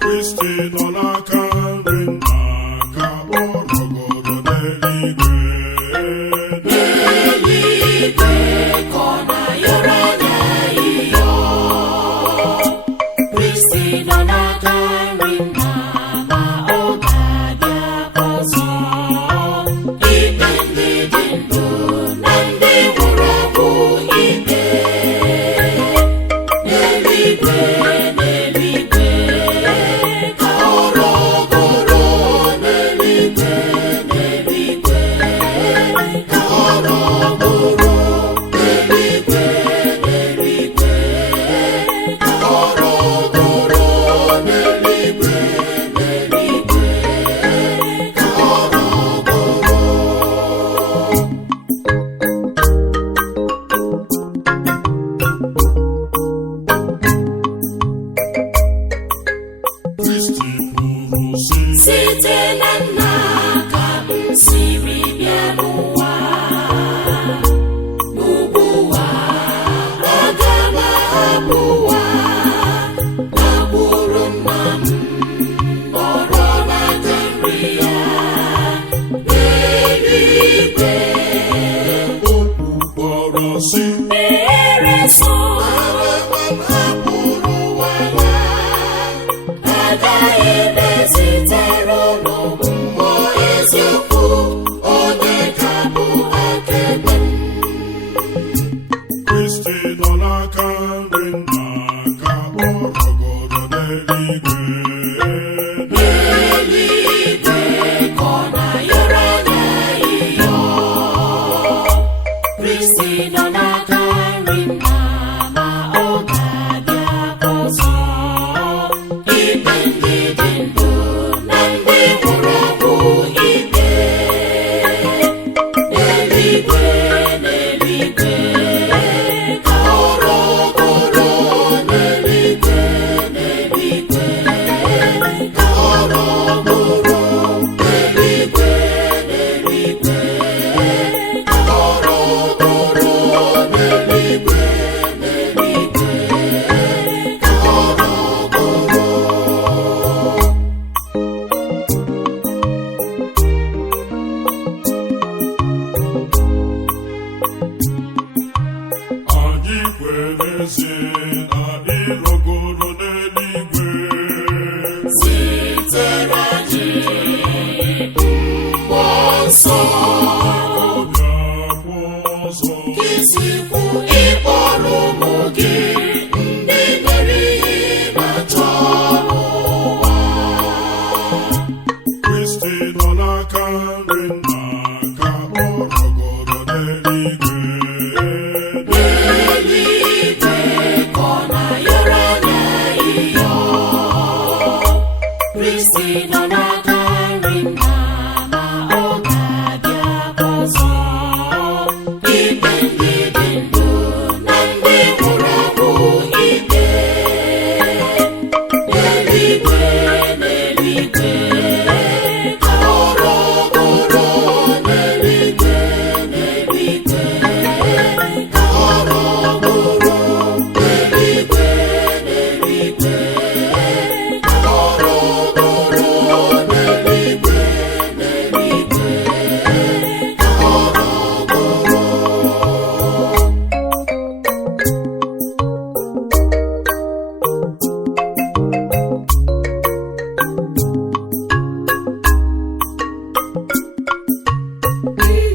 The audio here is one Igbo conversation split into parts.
Kristi nọ n'aka nri nna ka ọ nọgoro n'eluigwe. N'eluigwe ka ọ na-ayọrọ anya ịyọ. Kristi nọ n'aka nri nna ma ọ ga-abịa ọzọ ikpe ndị dị ndụ na ndị nwụrụ anwụ ikpe. N'eluigwe ka ọ rọgoro, n'eluigwe ka ọ rọgoro, n'eluigwe ka ọ rọgoro, n'eluigwe ka ọ rọgoro. Kristi kwuru sị, Site na nna ka m siri bịa n'ụwa, ugbu a aga m ahapụ ụwa, agbụrụ nna m nọrọ n'aka nri ya. N'eluigwe o kwukwara sị, mere nsọ hapụrụ ụwa ya, agaghị emezitere ụlọ mmụọ eziokwu, onye ka bụ akaebe m. Kristi nọ n'aka nri nna ka ọ nọgoro n'eluigwe. N'eluigwe ka ọ na-ayọrọ anya ịyọ. Kristi nọ n'aka nri nna ma ọ ga-abịa ọzọ ikpe ndị dị ndụ na ndị nwụrụ anwụ ikpe. N'eluigwe ka ọ rọgoro, n'eluigwe ka ọ rọgoro, n'eluigwe ka ọ rọgoro, n'eluigwe ka ọ rọgoro. Anyị kwerezie na ịrọgoro n'eluigwe. Zitere anyị mmụọ nsọ, Bịakwa ọzọ. isikwu ịkpọrọ ụmụ gị ndị mere ihe na-achọ n'ụwa. Kristi nọ n'aka nri nna ka ọ nọgoro n'eluigwe. N'eluigwe ka ọ na-ayọrọ anya ịyọ. Kristi nọ n'aka nri nna ma ọ ga-abịa ọzọ ikpe ndị dị ndụ na ndị nwụrụ anwụ ikpe. N'eluigwe ka ọ rọgoro, n'eluigwe ka ọ rọgoro, n'eluigwe ka ọ rọgoro, n'eluigwe ka ọ rọgoro.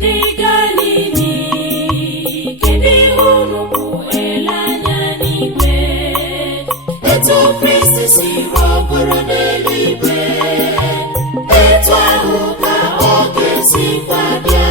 Ndị Galili, kedu ihe unu bụ ele anya n'igwe? Etu Kristi si rọgoro n'eluigwe, etu ahụ ka ọ ga-esikwa bịa